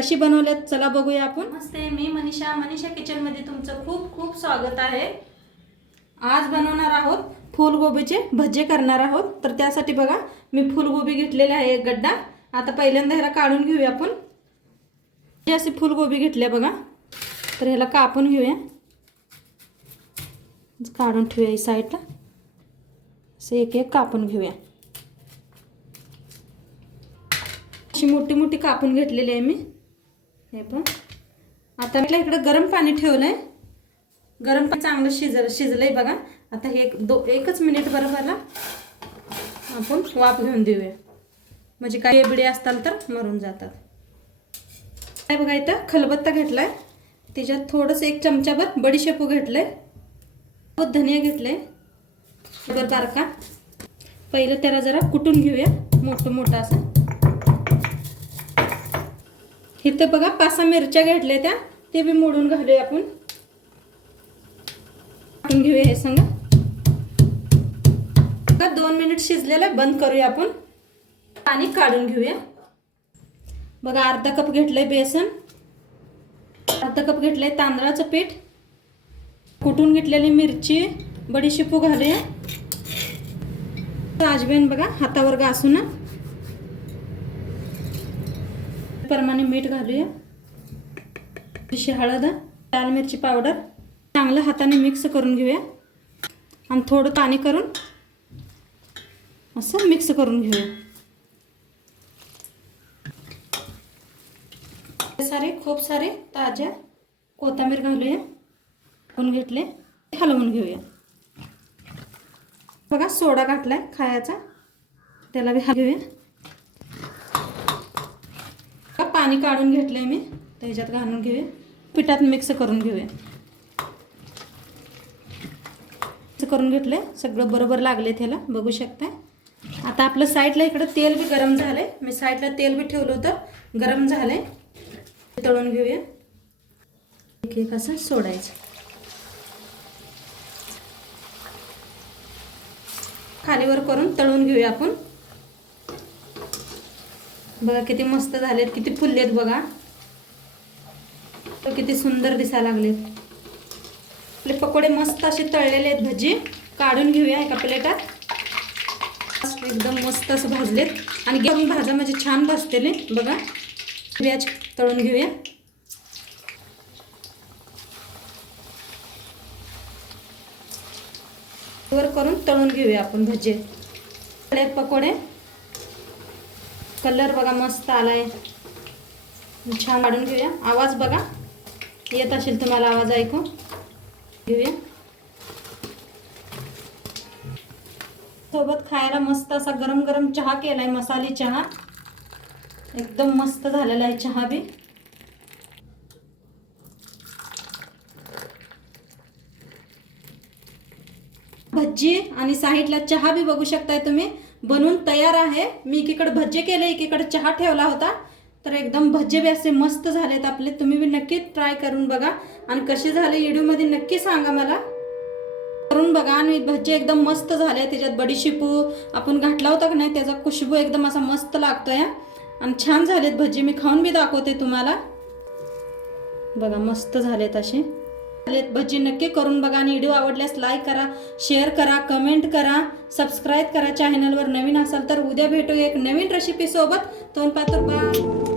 कशी बनवल्यात चला बघूया आपण। नमस्ते, मी मनीषा किचन मध्ये तुमचं खूप खूप स्वागत आहे। आज बनवणार आहोत फुलगोबीचे भजे करणार आहोत। तर त्यासाठी बघा मी फुलगोबी घेतलेले आहे एक गड्डा। आता पहिल्यांदा ह्याला काढून घेऊया आपण। अशी फुलगोबी घेतल्या बघा, तर ह्याला कापून घेऊया, काढून ठेवूया साईडला। असे एक एक कापून घेऊया। अशी मोठी मोठी कापून घेतलेली आहे मी। हे पण आता मी इकडे गरम पाणी ठेवलंय। गरम पाणी चांगलं शिजलंय बघा। आता हे एकच मिनिट बरोबरला आपण वाफ घेऊन देऊया, म्हणजे काही बिडे असतात तर मरून जातात। काय बघा इथं खलबत्ता घेतलाय, त्याच्यात थोडंसं एक चमचाभर बडीशेपू घेतलंय, धनिया घेतलंय बारका। पहिलं त्याला जरा कुटून घेऊया मोठं मोठं असं। इथे बघा 5-6 मिरच्या घेतल्या त्या, ते बी मोडून घालूया आपण। टाकून घेऊया हे संग। 2 मिनिट शिजलेलं बंद करूया आपण। पाणी काढून घेऊया। बघा अर्धा कप घेतलंय बेसन, अर्धा कप घेतलंय तांदळाचं पीठ, कुटून घेतलेली मिरची, बडीशेपू घालूया, अजवाईन बघा हातावर घासून, प्रमाणे मीठ घालूया, थोडीशी हळद, लाल मिरची पावडर, चांगलं हाताने मिक्स करून घेऊया आणि थोडं पाणी करून असं मिक्स करून घेऊया। खूप सारे ताज्या कोथिंबीर घालूया, टाकून घेतले, हलवून घेऊया। बघा सोडा घातलाय खायचा, त्याला बी घेऊया। पाणी काढून घेतलंय मी, त्याच्यात घालून घेऊया, पिठात मिक्स करून घेऊया। मिक्स करून घेतलंय, सगळं बरोबर लागले त्याला, बघू शकता। आता आपलं साईडला इकडे तेल बी गरम झालंय, मी साईडला तेल बी ठेवलं होतं, गरम झालंय, तळून घेऊया। एक एक असं सोडायचं, खालीवर करून तळून घेऊया आपण। बघा किती मस्त झालेत, किती फुललेत बघा, तर किती सुंदर दिसायला लागलेत। आपले पकोडे मस्त असे तळलेले आहेत, भजी काढून घेऊया एका प्लेटात। एकदम मस्त असं भाजलेत आणि गरम भाजा म्हणजे छान भाजतेले बघा। व्याज तळून घेऊया। वर करून तळून घेऊया आपण भजी। पकोडे कलर बघा मस्त आलाय, छान काढून घेऊया। आवाज बघा येत असेल तुम्हाला, आवाज ऐकू घेऊया। सोबत खायला मस्त असा गरम गरम चहा केलाय, मसाली चहा, एकदम मस्त झालेला आहे चहा बी। भजी आणि साईडला चहा बी बघू शकताय तुम्ही, बनवून तयार आहे। मी एकीकडे भजी केले, एकीकडे चहा ठेवला होता, तर एकदम भजी बी असे मस्त झालेत आपले। तुम्ही बी नक्की ट्राय करून बघा आणि कसे झाले व्हिडिओ मध्ये नक्की सांगा मला, करून बघा। आणि भजी एकदम मस्त झाले, त्याच्यात बडीशेपू आपण घातला होता की नाही, त्याचा खुशबू एकदम असा मस्त लागतोय आणि छान झालेत भजी। मी खाऊन बी दाखवते तुम्हाला, बघा मस्त झालेत असे भजी। नक्की करून बघा आणि व्हिडिओ आवडल्यास लाईक करा, शेअर करा, कमेंट करा, सबस्क्राईब करा। चॅनलवर नवीन असाल तर उद्या भेटू एक नवीन रेसिपी सोबत। तोंडपातूर बाय।